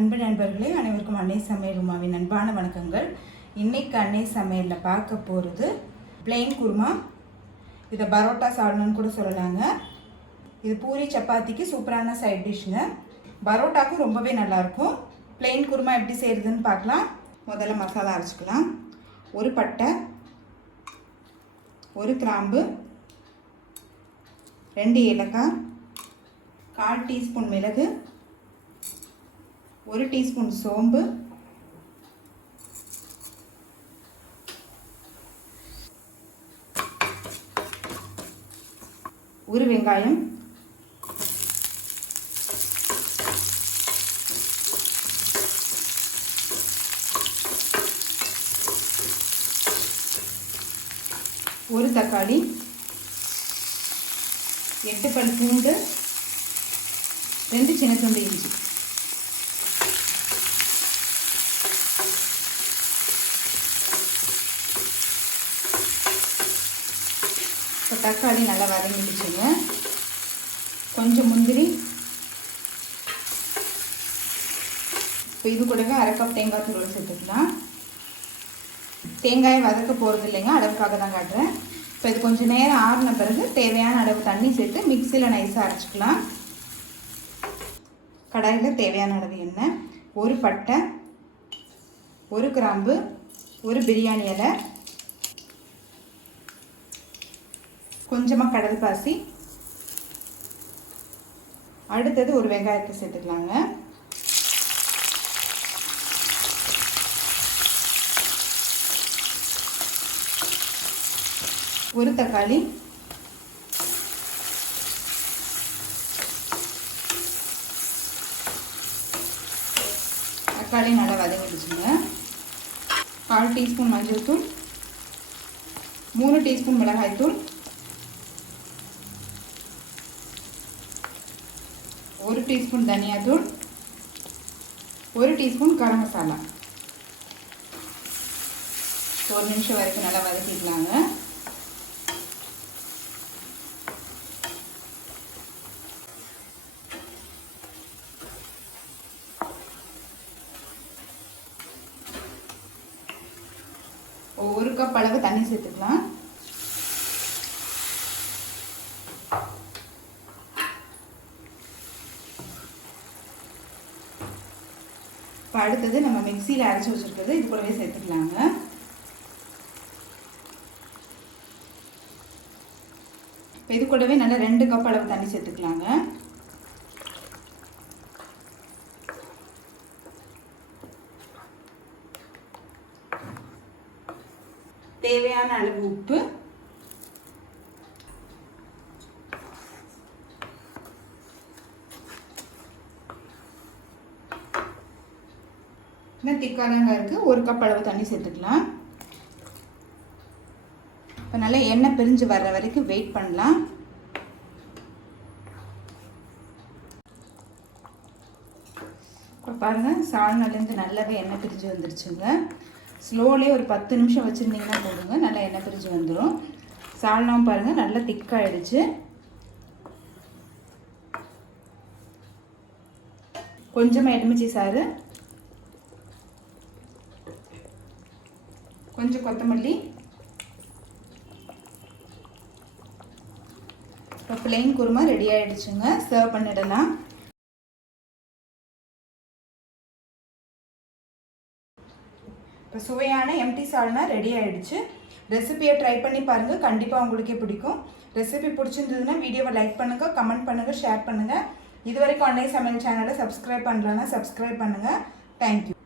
அன்பு நண்பர்களே, அனைவருக்கும் அன்னை சமையல் உமாவின் அன்பான வணக்கங்கள். இன்னைக்கு அன்னை சமையலில் பார்க்க போகிறது பிளெயின் குருமா. இதை பரோட்டா சால்னான்னு கூட சொல்லலாங்க. இது பூரி சப்பாத்திக்கு சூப்பரான சைட் டிஷ்ஷுங்க. பரோட்டாக்கும் ரொம்பவே நல்லாயிருக்கும். பிளெயின் குருமா எப்படி செய்கிறதுன்னு பார்க்கலாம். முதல்ல மசாலா அரைச்சிக்கலாம். ஒரு பட்டை, ஒரு கிராம்பு, 2 ஏலக்காய், 1/4 டீஸ்பூன் மிளகு, 1 டீஸ்பூன் சோம்பு, ஒரு வெங்காயம், ஒரு தக்காளி, 8 பல் பூண்டு, 2 சின்ன துண்டு இஞ்சி. இப்போ தக்காளி நல்லா வதங்கிடுச்சுங்க. கொஞ்சம் முந்திரி, இப்போ இது கூடவே 1/2 கப் தேங்காய் துருவல் சேர்த்துக்கலாம். தேங்காயை வதக்க போகிறது இல்லைங்க, அளவுக்காக தான் காட்டுறேன். இப்போ இது கொஞ்சம் நேரம் ஆறின பிறகு தேவையான அளவு தண்ணி சேர்த்து மிக்சியில் நைஸாக அரைச்சிக்கலாம். கடாயில் தேவையான அளவு எண்ணெய், ஒரு பட்டை, ஒரு கிராம்பு, ஒரு பிரியாணி இலை, கொஞ்சமாக கடல் பாசி, அடுத்தது ஒரு வெங்காயத்தை சேர்த்துக்கலாங்க. ஒரு தக்காளி, தக்காளி நல்லா வதங்கிடுச்சுங்க. 1/4 டீஸ்பூன் மஞ்சள் தூள், 3 டீஸ்பூன் மிளகாய் தூள், 1 டீஸ்பூன் தனியாத்தூள், 1 டீஸ்பூன் கரம் மசாலா. 1 நிமிஷம் வரைக்கும் நல்லா வதக்கிக்கலாங்க. ஒரு கப் அளவு தண்ணி சேர்த்துக்கலாம். இப்போ அடுத்தது நம்ம மிக்சியில் அரைச்சி வச்சுருக்கிறது இது கூடவே சேர்த்துக்கலாங்க. இப்போ இது கூடவே நல்லா 2 கப் அளவு தண்ணி சேர்த்துக்கலாங்க. தேவையான அளவு உப்பு, இன்னும் திக்காதாங்க இருக்குது. 1 கப் அளவு தண்ணி சேர்த்துக்கலாம். இப்போ நல்லா எண்ணெய் பிரிஞ்சு வர்ற வரைக்கும் வெயிட் பண்ணலாம். இப்போ பாருங்கள், சால்னாலேருந்து நல்லாவே எண்ணெய் பிரிஞ்சு வந்துருச்சுங்க. ஸ்லோலேயே ஒரு 10 நிமிஷம் வச்சுருந்தீங்கன்னா போதுங்க, நல்லா எண்ணெய் பிரிஞ்சு வந்துடும். சால்னாவும் பாருங்கள் நல்லா திக்காகிடுச்சு. கொஞ்சமாக எலுமிச்சை சாறு, கொஞ்சம் கொத்தமல்லி. இப்போ பிளெயின் குருமா ரெடி ஆகிடுச்சுங்க. சர்வ் பண்ணிடலாம். இப்போ சுவையான எம்டி சால்னா ரெடி ஆகிடுச்சு. ரெசிபியை ட்ரை பண்ணி பாருங்கள், கண்டிப்பாக உங்களுக்கே பிடிக்கும். ரெசிபி பிடிச்சிருந்ததுன்னா வீடியோவை லைக் பண்ணுங்கள், கமெண்ட் பண்ணுங்கள், ஷேர் பண்ணுங்கள். இது வரைக்கும் அன்னை சமையல் சேனலை சப்ஸ்கிரைப் பண்ணலன்னா சப்ஸ்கிரைப் பண்ணுங்கள். தேங்க்யூ.